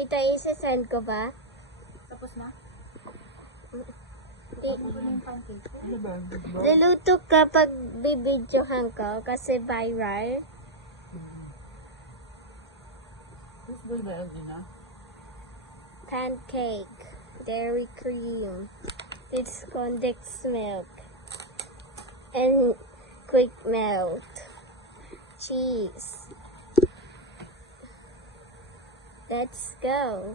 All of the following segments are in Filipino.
Tita, isa-send ko ba? Tapos na? Ano ba? Niluto ka pag bibidyohan ko kasi viral. Fishball ba yun na? Pancake, dairy cream, it's condensed milk, and quick melt, cheese. Let's go.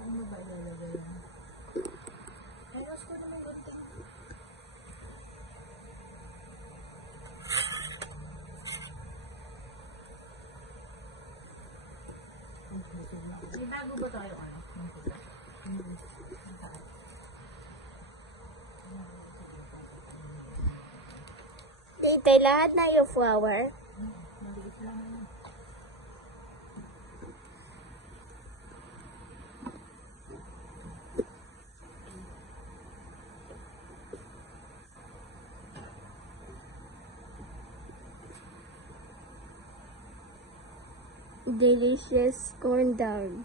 Ano ba ilalagay yan? Ayos ko naman ito. May bago ba tayo ano? Tita, lahat na yung flour. Maliit lang yun. Delicious corn dog.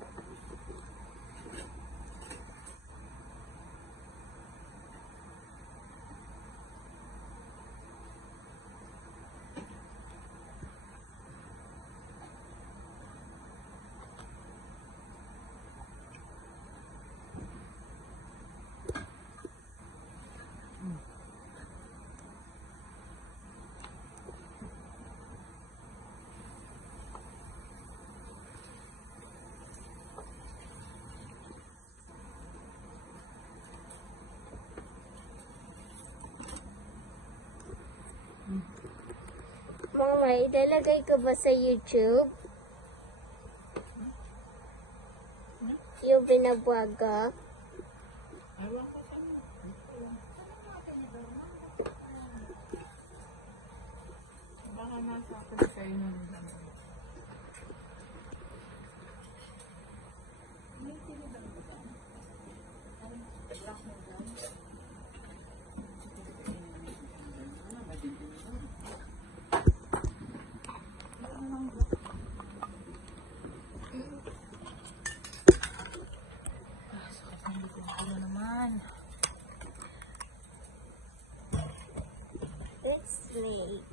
Mama, ilalagay ko ba sa YouTube? Yung binabuwag ko? Ewan ko saan. Baka nasa akin kayo ng Ano naman? Let's make.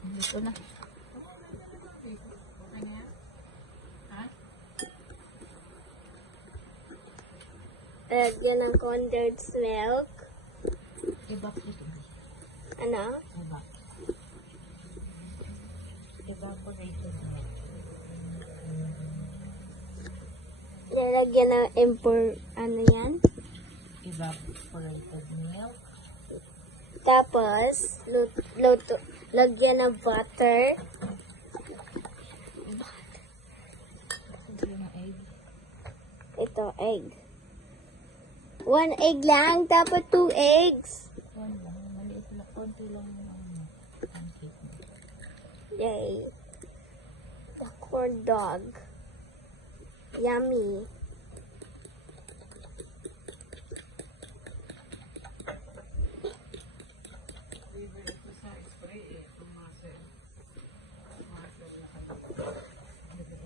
Dito na. Lagyan ng condensed milk. Evaporate. Ano? Evaporated. Lalagyan ng ano yan? Evaporated milk. Tapos, lagyan ng butter. Lagyan ng egg. Ito, egg. 1 egg lang, dapat 2 eggs. One lang. Maliit lang. Konti lang yung pancake. Yay. The corn dog. Yummy.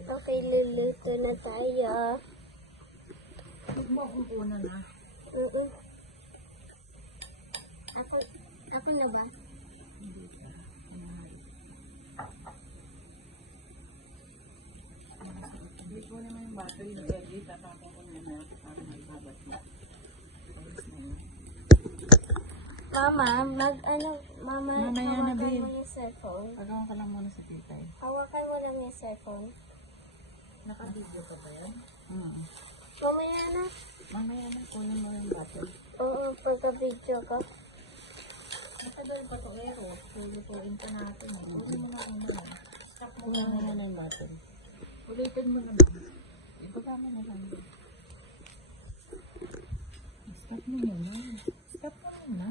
Okay, luluto na tayo. Huwag mo akong una na. Ako na ba? Hindi ko naman yung battery na ready. Tatapon ko na natin para magbabat na. Mama, mama, Mamaya na, hawakan babe. mo yung cellphone. Pagawan ka lang muna sa titay. Hawakan mo lang yung cellphone. Naka-video ka ba yan? Mamaya na. Mamaya na, kunin mo yung battery. Oo, pagka-video ko. Matagal pa to ero. Lulutuin pa natin. Kunin mo na muna. Stop mo na. Mamaya na yung battery. Ulitin mo naman. Ipagama na lang. Stop mo muna. Stop mo na.